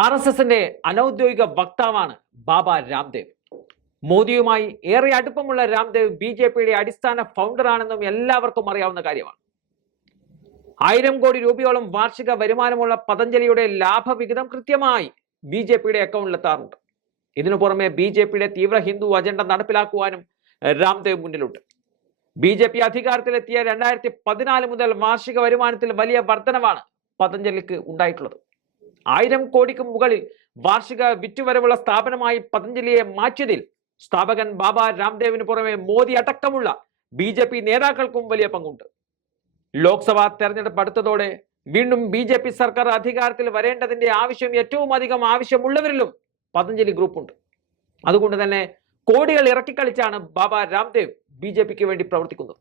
R S എസിന്റെ അനൌദ്യോഗിക വക്താവാണ് ബാബ രാംദേവ്. മോദിയുമായി ഏറെ അടുപ്പമുള്ള രാംദേവ് ബി ജെ പിയുടെ അടിസ്ഥാന ഫൗണ്ടറാണെന്നും എല്ലാവർക്കും അറിയാവുന്ന കാര്യമാണ്. ആയിരം കോടി രൂപയോളം വാർഷിക വരുമാനമുള്ള പതഞ്ജലിയുടെ ലാഭവിഹിതം കൃത്യമായി ബി ജെ പിയുടെ അക്കൗണ്ടിലെത്താറുണ്ട്. ഇതിനു പുറമെ ബി ജെ പിയുടെ തീവ്ര ഹിന്ദു അജണ്ട നടപ്പിലാക്കുവാനും രാംദേവ് മുന്നിലുണ്ട്. ബി ജെ പി അധികാരത്തിലെത്തിയ രണ്ടായിരത്തി പതിനാല് മുതൽ വാർഷിക വരുമാനത്തിൽ വലിയ വർധനവാണ് പതഞ്ജലിക്ക് ഉണ്ടായിട്ടുള്ളത്. ആയിരം കോടിക്ക് മുകളിൽ വാർഷിക വിറ്റുവരവുള്ള സ്ഥാപനമായി പതഞ്ജലിയെ മാറ്റിയതിൽ സ്ഥാപകൻ ബാബ രാംദേവിന് പുറമെ മോദി അടക്കമുള്ള ബി ജെ പി നേതാക്കൾക്കും വലിയ പങ്കുണ്ട്. ലോക്സഭാ തെരഞ്ഞെടുപ്പ് അടുത്തതോടെ വീണ്ടും ബി ജെ പി സർക്കാർ അധികാരത്തിൽ വരേണ്ടതിന്റെ ആവശ്യം ഏറ്റവും അധികം ആവശ്യമുള്ളവരിലും പതഞ്ജലി ഗ്രൂപ്പുണ്ട്. അതുകൊണ്ട് തന്നെ കോടികൾ ഇറക്കിക്കളിച്ചാണ് ബാബ രാംദേവ് ബി ജെ പിക്ക് വേണ്ടി പ്രവർത്തിക്കുന്നത്.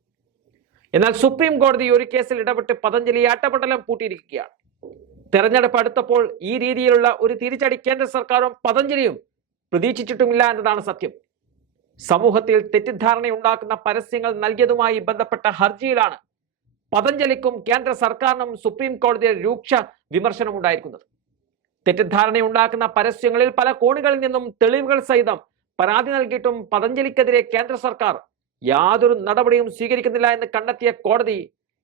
എന്നാൽ സുപ്രീം കോടതി ഒരു കേസിൽ ഇടപെട്ട് പതഞ്ജലി അട്ടപട്ടലം പൂട്ടിയിരിക്കുകയാണ്. തെരഞ്ഞെടുപ്പ് അടുത്തപ്പോൾ ഈ രീതിയിലുള്ള ഒരു തിരിച്ചടി കേന്ദ്ര സർക്കാരും പതഞ്ജലിയും പ്രതീക്ഷിച്ചിട്ടുമില്ല എന്നതാണ് സത്യം. സമൂഹത്തിൽ തെറ്റിദ്ധാരണയുണ്ടാക്കുന്ന പരസ്യങ്ങൾ നൽകിയതുമായി ബന്ധപ്പെട്ട ഹർജിയിലാണ് പതഞ്ജലിക്കും കേന്ദ്ര സർക്കാരിനും സുപ്രീം കോടതിയിൽ രൂക്ഷ വിമർശനം ഉണ്ടായിരിക്കുന്നത് തെറ്റിദ്ധാരണയുണ്ടാക്കുന്ന പരസ്യങ്ങളിൽ പല കോണുകളിൽ നിന്നും തെളിവുകൾ സഹിതം പരാതി നൽകിയിട്ടും പതഞ്ജലിക്കെതിരെ കേന്ദ്ര സർക്കാർ യാതൊരു നടപടിയും സ്വീകരിക്കുന്നില്ല എന്ന് കണ്ടെത്തിയ കോടതി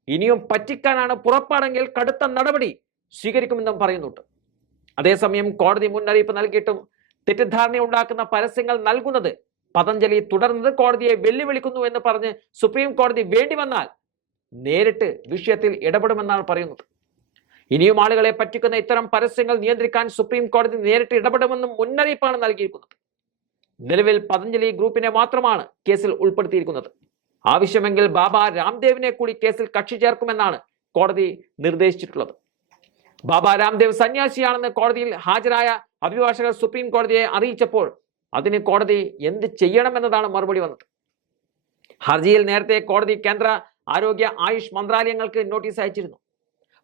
ഇനിയും പറ്റിക്കാനാണ് പുറപ്പാടെങ്കിൽ കടുത്ത നടപടി സ്വീകരിക്കുമെന്നും പറയുന്നുണ്ട്. അതേസമയം കോടതി മുന്നറിയിപ്പ് നൽകിയിട്ടും തെറ്റിദ്ധാരണയുണ്ടാക്കുന്ന പരസ്യങ്ങൾ നൽകുന്നത് പതഞ്ജലി തുടർന്നത് കോടതിയെ വെല്ലുവിളിക്കുന്നു എന്ന് പറഞ്ഞ് സുപ്രീം കോടതി വേണ്ടി വന്നാൽ നേരിട്ട് വിഷയത്തിൽ ഇടപെടുമെന്നാണ് പറയുന്നത്. ഇനിയും ആളുകളെ പറ്റിക്കുന്ന ഇത്തരം പരസ്യങ്ങൾ നിയന്ത്രിക്കാൻ സുപ്രീം കോടതി നേരിട്ട് ഇടപെടുമെന്നും മുന്നറിയിപ്പാണ് നൽകിയിരിക്കുന്നത്. നിലവിൽ പതഞ്ജലി ഗ്രൂപ്പിനെ മാത്രമാണ് കേസിൽ ഉൾപ്പെടുത്തിയിരിക്കുന്നത്. ആവശ്യമെങ്കിൽ ബാബ രാംദേവിനെ കൂടി കേസിൽ കക്ഷി ചേർക്കുമെന്നാണ് കോടതി നിർദ്ദേശിച്ചിട്ടുള്ളത്. ബാബ രാംദേവ് സന്യാസിയാണെന്ന് കോടതിയിൽ ഹാജരായ അഭിഭാഷകർ സുപ്രീം കോടതിയെ അറിയിച്ചപ്പോൾ അതിന് കോടതി എന്ത് ചെയ്യണമെന്നതാണ് മറുപടി വന്നത്? ഹർജിയിൽ നേരത്തെ കോടതി കേന്ദ്ര ആരോഗ്യ ആയുഷ് മന്ത്രാലയങ്ങൾക്ക് നോട്ടീസ് അയച്ചിരുന്നു.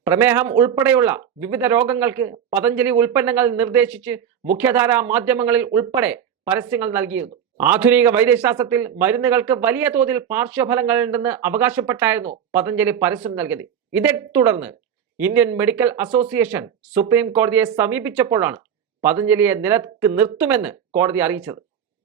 പ്രമേഹം ഉൾപ്പെടെയുള്ള വിവിധ രോഗങ്ങൾക്ക് പതഞ്ജലി ഉൽപ്പന്നങ്ങൾ നിർദ്ദേശിച്ച് മുഖ്യധാരാ മാധ്യമങ്ങളിൽ ഉൾപ്പെടെ പരസ്യങ്ങൾ നൽകിയിരുന്നു. ആധുനിക വൈദ്യശാസ്ത്രത്തിൽ മരുന്നുകൾക്ക് വലിയ തോതിൽ പാർശ്വഫലങ്ങൾ ഉണ്ടെന്ന് അവകാശപ്പെട്ടായിരുന്നു പതഞ്ജലി പരസ്യം നൽകിയത്. ഇതേ തുടർന്ന് ഇന്ത്യൻ മെഡിക്കൽ അസോസിയേഷൻ സുപ്രീം കോടതിയെ സമീപിച്ചപ്പോഴാണ് പതഞ്ജലിയെ നിലയ്ക്ക് നിർത്തുമെന്ന് കോടതി അറിയിച്ചത്.